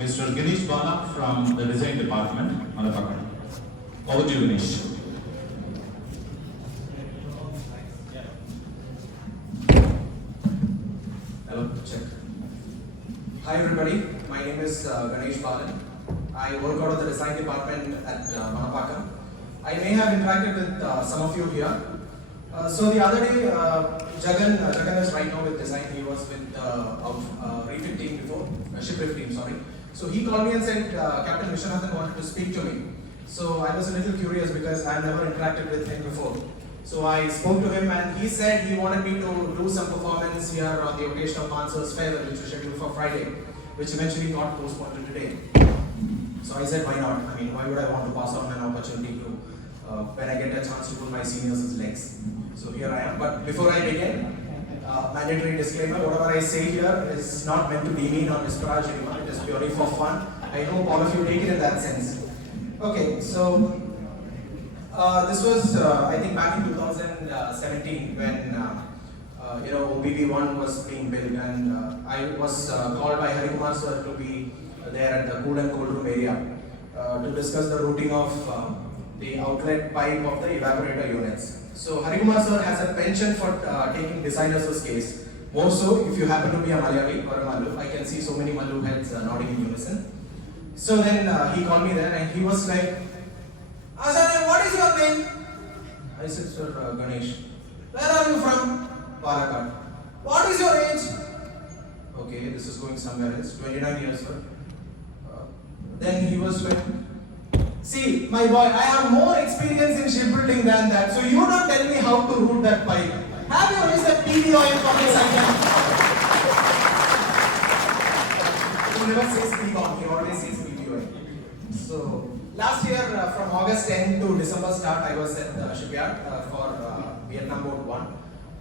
Mr. Ganesh Bala from the design department, Manapakam. Over to you, Ganesh. Hello, check. Hi everybody, my name is Ganesh Balan. I work out of the design department at Manapakam. I may have interacted with some of you here. So the other day, Jagan is right now with design. He was with refit team before, shipwreck team, sorry. So he called me and said, Captain Vishwanathan wanted to speak to me. So I was a little curious because I never interacted with him before. So I spoke to him and he said he wanted me to do some performance here on the occasion of Mansur's farewell, which was scheduled for Friday, which eventually got postponed to today. So I said, why not? I mean, why would I want to pass on an opportunity to, when I get a chance to pull my seniors' legs? So here I am. But before I begin, mandatory disclaimer, whatever I say here is not meant to demean or disparage anyone. It is purely for fun. I hope all of you take it in that sense. Okay, so this was, I think, back in 2017 when OBV1 was being built, and I was called by Harikumar sir to be there at the cool and cold room area to discuss the routing of the outlet pipe of the evaporator units. So Harikumar sir has a penchant for taking designers' case. More so if you happen to be a Malayali or a Malu. I can see so many Malu heads nodding in unison. So then he called me there and he was like, Asana, what is your name? I said, Sir Ganesh. Where are you from? Palakkad. What is your age? Okay, this is going somewhere else. 29 years, sir. Then he was like, see, my boy, I have more experience in shipbuilding than that. So you don't tell me how to route that pipe. Have you used that PV oil from this He never says PV, he always says PV oil. So last year, from August 10 to December start, I was at the shipyard for Vietnam Boat 1.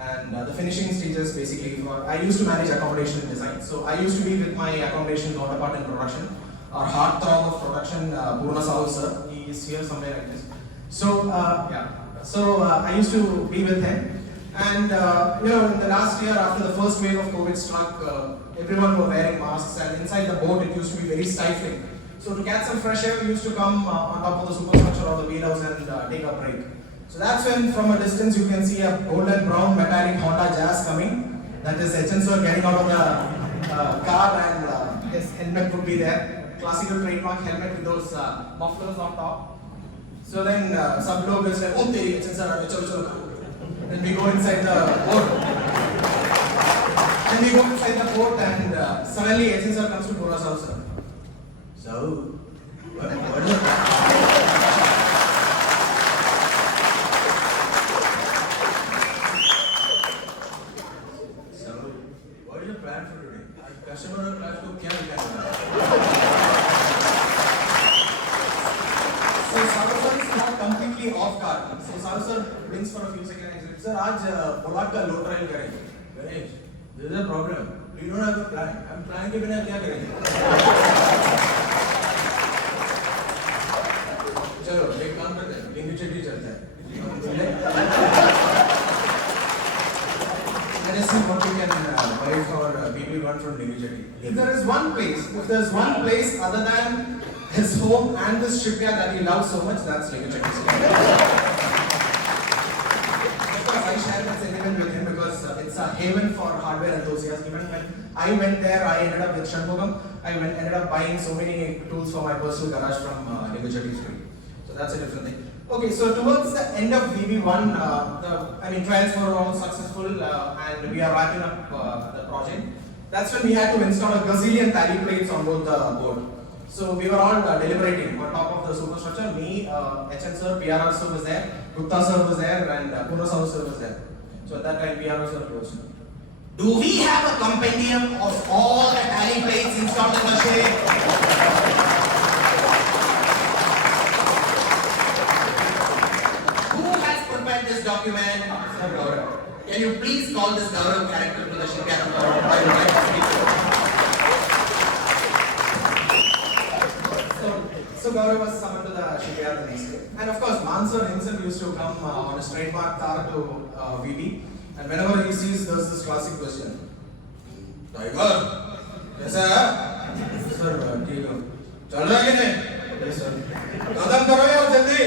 And the finishing stages basically for, I used to manage accommodation and design. So I used to be with my accommodation counterpart in production. Our heartthrob of production, Purna Sahu sir, he is here somewhere like this. So I used to be with him. And in the last year, after the first wave of COVID struck, everyone were wearing masks, and inside the boat it used to be very stifling. So to catch some fresh air, we used to come on top of the superstructure or the wheelhouse and take a break. So that's when from a distance you can see a golden brown metallic Honda Jazz coming. That is HN sir getting out of the car, and his helmet would be there. Classical trademark helmet with those mufflers on top. So then some log is like, oh teri HN sir, chalo. Then we go inside the boat. And suddenly HN sir comes to Purna Sahu sir. So, what is it? So, what is your plan for today? Customer or class को क्या निकालना है? So, Saru sir is not completely off guard. So, Saru sir blinks for a few seconds and says, Sir, आज Pollard का load trial करेंगे. Ganesh, this is a problem. We don't have a plan. हम plan के बिना क्या करेंगे? चलो एक काम करते हैं, लिंग चेटी चलता है. Let us see what we can buy for BB1 from Linguchetti. If there is one place other than his home and this shipyard that he loves so much, that's Linguchetti. Of course, I share that sentiment with him because it's a haven for hardware enthusiasts. Even when I went there, I ended up with Shanmugam. Ended up buying so many tools for my personal garage from Linguchetti Street. So that's a different thing. Okay, so towards the end of VB1, trials were all successful and we are wrapping up the project. That's when we had to install a gazillion tally plates on both the board. So we were all deliberating on top of the superstructure. Me, HN sir, PRR sir was there, Gupta sir was there, and Purna Sahu sir was there. So at that time, PRR sir closed. Do we have a compendium of all the tally plates installed in the ship? This document, can you please call this Gaurav character to the shipyard? So Gaurav was summoned to the shipyard the next day. And of course, Mansur himself used to come on his trademark car to VB. And whenever he sees, there's this classic question. Tiger, कैसा है? Sir, ठीक है. चल रहा है कि नहीं? Yes, sir. कदम करो यार जल्दी.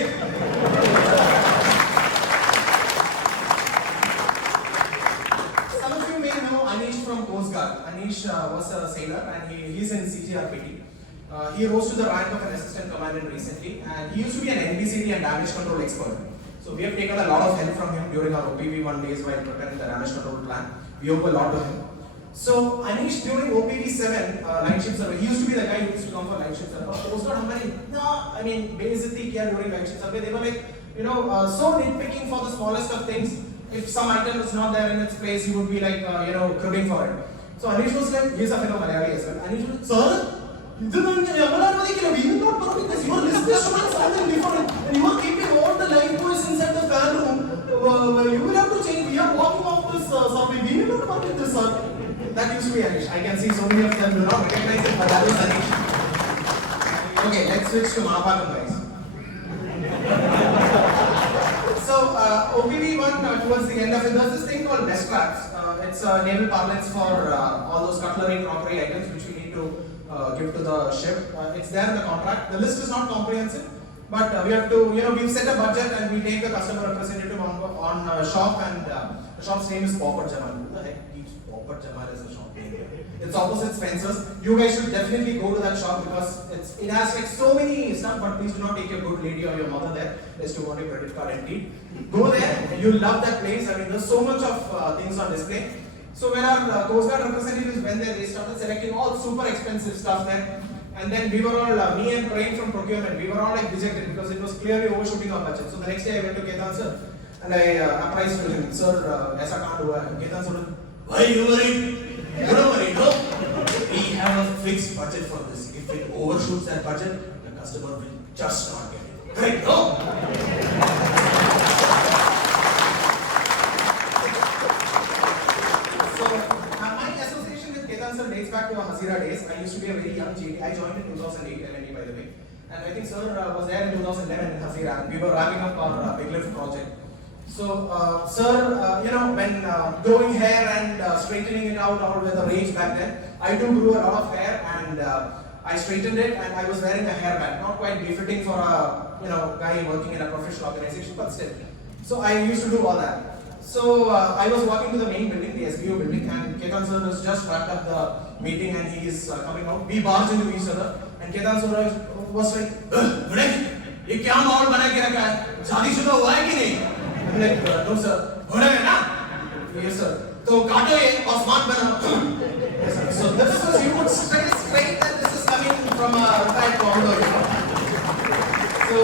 Some of you may know Anish from Coast Guard. Anish was a sailor and he's in CGRPT. He rose to the rank of an assistant commandant recently, and he used to be an NBCD and damage control expert. So we have taken a lot of help from him during our OPV-1 days while preparing the damage control plan. We owe a lot to him. So Anish during OPV-7 night shift survey, he used to be the guy who used to come for night shift survey. But Coast Guard हमारे no, I mean basically क्या during night shift survey, they were like so nitpicking for the smallest of things. If some item is not there in its place, he would be like cribbing for it. So Anish was like, he's a fellow Malayali as well. Anish was, sir, we will not permit this. Your list is showing something different, and you are keeping all the life boys inside the fan room. You will have to change. We are walking off this survey. We will not permit this, sir. That used to be Anish. I can see so many of them do not recognize it, but that was Anish. Okay, let's switch to Mahapakam, guys. So OPV-1 towards the end of it, there's this thing called mess traps. It's naval parlance for all those cutlery, crockery items which we need to give to the ship. It's there in the contract. The list is not comprehensive, but we have to, we've set a budget and we take the customer representative on shop, and the shop's name is Popper Jamal. Who the heck keeps Popper Jamal as a shop name? It's opposite Spencer's. You guys should definitely go to that shop because it has like so many stuff, but please do not take your good lady or your mother there lest you want your credit card emptied. Go there, you'll love that place. I mean, there's so much of things on display. So when our Coast Guard representatives went there, they started selecting all super expensive stuff there. And then we were all, me and Prem from procurement, we were all like dejected because it was clearly overshooting our budget. So the next day I went to Ketan sir and I appraised to him, sir, aisa can't do it. Ketan sir, why you worried? You don't worry, no. We have a fixed budget for this. If it overshoots that budget, the customer will just not get it. Right, no? Dates back to our Hazira days. I used to be a very young GD. I joined in 2008 LND by the way. And I think sir was there in 2011 in Hazira. We were wrapping up our big lift project. So sir, when growing hair and straightening it out all with a rage back then, I too grew a lot of hair and I straightened it and I was wearing a hairband. Not quite befitting for a guy working in a professional organization, but still. So I used to do all that. So I was walking to the main building, the SBO building, and Ketan sir has just wrapped up the meeting and he is coming out. We barged into each other and Ketan sir was like, "Ganesh, ये क्या माहौल बना के रखा है? शादीशुदा हुआ है कि नहीं?" I'm like, "No sir, हो रहा है ना?" "Yes sir." "तो काटो ये और स्मार्ट बनाओ." Yes sir. So this was, you would straight that this is coming from a retired commodore. So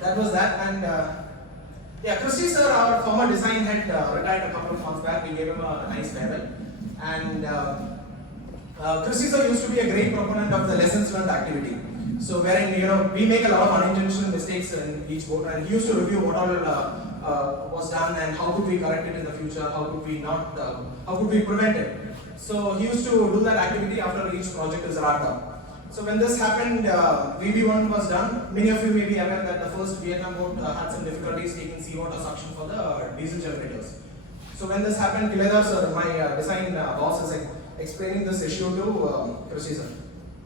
that was that. And yeah, Christy sir, our former design head, retired a couple of months back. We gave him a nice farewell. And Christy sir used to be a great proponent of the lessons learned activity. So wherein we make a lot of unintentional mistakes in each boat, and he used to review what all was done and how could we correct it in the future, how could we not, how could we prevent it. So he used to do that activity after each project is wrapped up. So when this happened, VB1 was done. Many of you may be aware that the first Vietnam boat had some difficulties taking seawater suction for the diesel generators. So when this happened, Giledar sir, my design boss, is explaining this issue to Christy sir.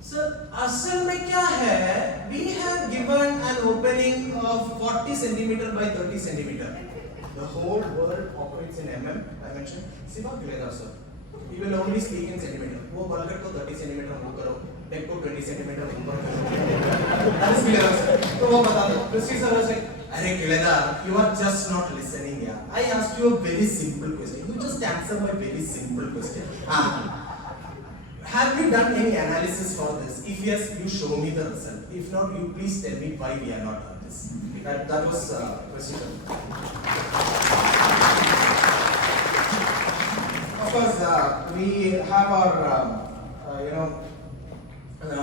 Sir, असल में क्या है? We have given an opening of 40 centimeter by 30 centimeter. The whole world operates in mm dimension. सिवा Giledar sir. He will only speak in centimeter. वो बल्कट को 30 centimeter वो करो. Deck को 20 centimeter ऊपर करो. That is Giledar sir. तो वो बता दो. Christy sir was like, अरे Giledar, you are just not listening यार. I asked you a very simple question. You just answer my very simple question. Have you done any analysis for this? If yes, you show me the result. If not, you please tell me why we are not done this. That was question. Of course, we have our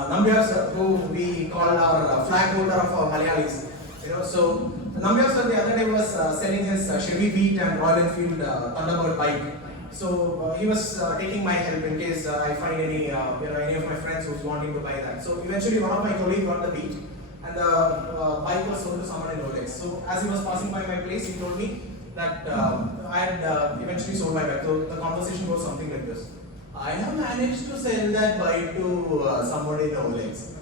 Nambiar sir, who we call our flag holder of Malayalis. So Nambiar sir the other day was selling his Chevy Beat and Royal Enfield Thunderbird bike. So he was taking my help in case I find any any of my friends who's wanting to buy that. So eventually one of my colleagues got the Beat and the bike was sold to someone in Rolex. So as he was passing by my place, he told me that I had eventually sold my bike. So the conversation goes something like this: I have managed to sell that bike to somebody in Rolex.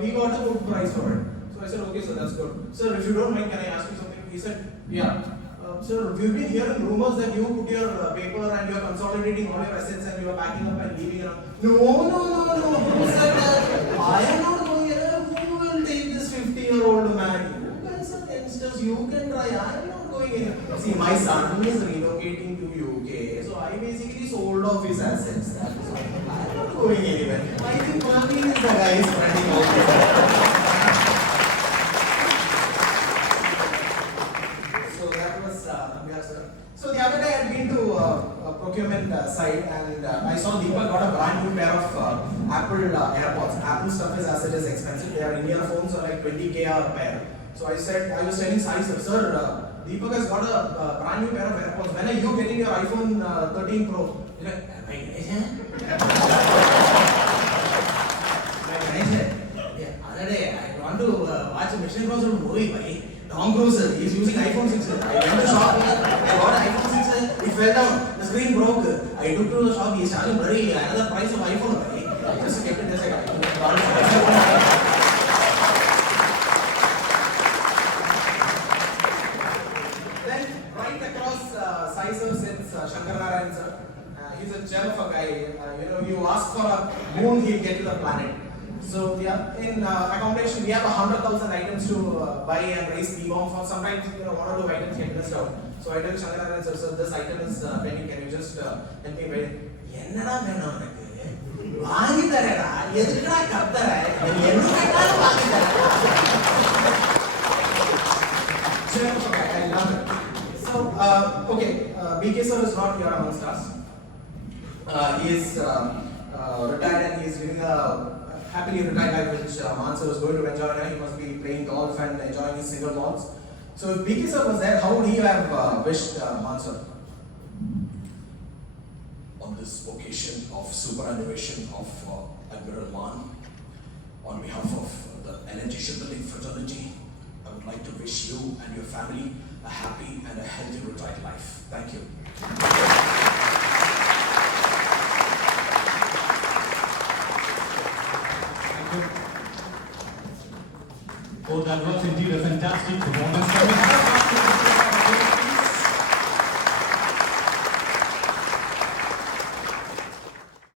We got a good price for it. So I said, okay, sir, that's good. Sir, if you don't mind, can I ask you something? He said, yeah. Sir, we've been hearing rumors that you put your paper and you're consolidating all your assets and you're packing up and leaving around. No. Who said that? I am not going here. Who will take this 50-year-old man? You guys are youngsters. You can try. I am not going in. See, my son is relocating to UK, so I basically sold off his assets. That is all. I am not going anywhere. I think Praveen is the guy spreading out this. So the other day I had been to a procurement site and I saw Deepak got a brand new pair of Apple AirPods. Apple stuff is as it is expensive. They are in earphones are like 20K a pair. So I was telling Sai sir, Deepak has got a brand new pair of AirPods. When are you getting your iPhone 13 Pro? He's like, other day I want to watch a Mission Impossible movie. Tom Cruise, he's using iPhone 6. I went to shop, I got an iPhone 6, it fell down, the screen broke. I took to the shop, he's charging bloody another price of iPhone. I just kept it just like Then, right across Sai sir sits Shankar Narayan sir. He's a gem of a guy. You ask for a moon, he'll get to the planet. So in accommodation, we have 100,000 items to buy and raise B-bomb for. Sometimes one or two items get missed out. So I tell Shankar and sir, this item is pending. Can you just help me buy it? Yenada venum unakku? Vaangi tharera? Edukada kathara? Ennu kettalu vaangi tharera? Sure, okay, I love it. So, okay, BK sir is not here amongst us. He is retired and he is living a happily retired life which Mansur was going to enjoy now. He must be playing golf and enjoying his single malls. So if BK sir was there, how would he have wished Mansur? On this occasion of superannuation of Admiral Man, on behalf of the LNG Shipbuilding Fraternity, I would like to wish you and your family a happy and a healthy retired life. Thank you. Oh, that was indeed a fantastic performance.